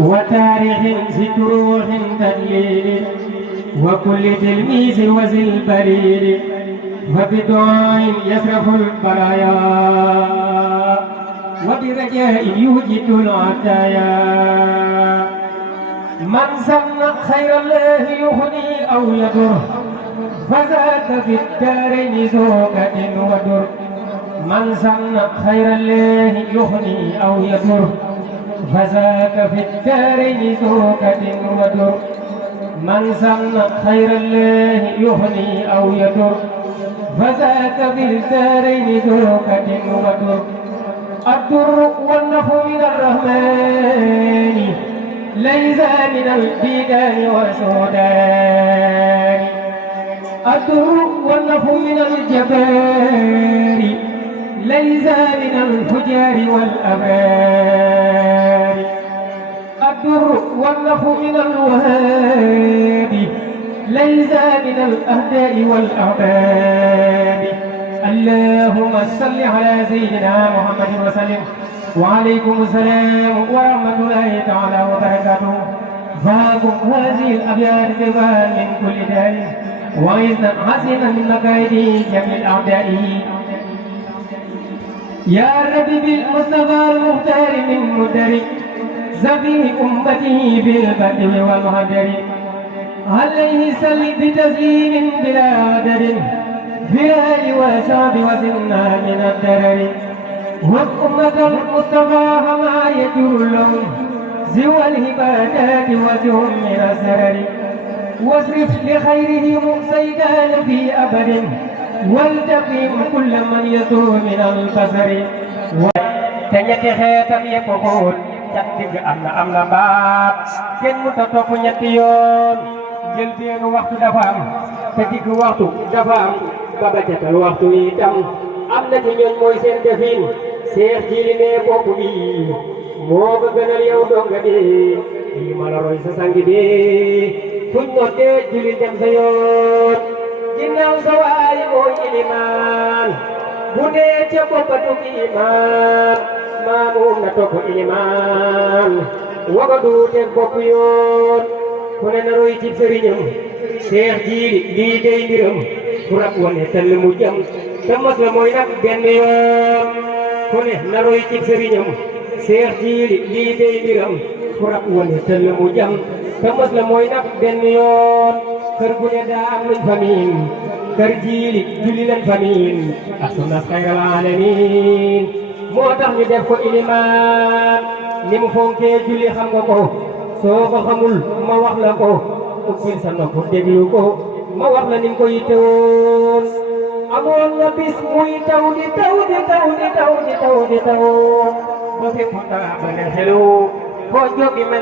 وتاريخ ذكروح تدليل وكل تلميذ وذي البريد فبدعاء يصرف البرايا وبرجاء يوجد العطايا من سن خير الله يغني أو يضر فذاك في الدارين زوجة ودر من سن خير الله يغني أو يضر فذاك في الدارين زوجة ودر من سن خير الله يغني أو يضر فذاك في الدارين زوجة ودر الضر والنفع من الرحمن ليس من البيدان والسودان الضر والنفع من الجبار ليس من الفجار والأبرار الضر والنفع من الوهاب ليس من الأهداء والأعداء اللهم صل على سيدنا محمد وسلم وعليكم السلام ورحمة الله تعالى وبركاته فاكم هذه الأبيات شفاء من كل داء وإذنا حسنا من مكائد جميع الأعداء يا ربي بالمصطفى المختار من مدر زفي أمته بالبدو والمهدر عليه سل بتسليم بلا عدد في آل وصحب وسنا من الدرر والأمة المصطفى ما يجر لهم سوى الهبادات وزهم من السرر واصرف لخيرهم سيدان في أبد والتقيم كل من يطول من البصر تنيتي خيطم يبقون cantik am na baat kenn mu ta topp ñetti yoon jël benn waxtu dafa am te digg waxtu dafa am baba jatal waxtu itam am na ci ñoon mooy seen defin seex jili ne bopp bi moo ko gënal yow donga di lii ma la roy sa sangi bi fuñ noddee jili dem sa yoon ginnaaw sa waay mooy ilimaan bu nee ca boppatu imaan maamum na topp ilimaan waga duuteeg bopp yoon ku ne na roy ci sëriñam seex jiili lii day mbiram ku rab wane tall mu jam te mos la mooy nag benn yoon ku ne na roy ci sëriñam seex jiili lii day mbiram ku rab wane tall mu jam te mos la mooy nag benn yoon kër gu ne daa am luñ famiin kër jiili julli leen famiin ak sunnas xayral aalamiin moo tax ñu def ko ilimaan ni mu fonkee julli xam nga ko soo ko xamul ma wax la ko ubbil sa nopp déglu ko ma wax la ni mu ko yittewoon amoon na bis muy taw di taw di taw di taw di taw di taw ba fépp taa ba ne xelu foo jógi mel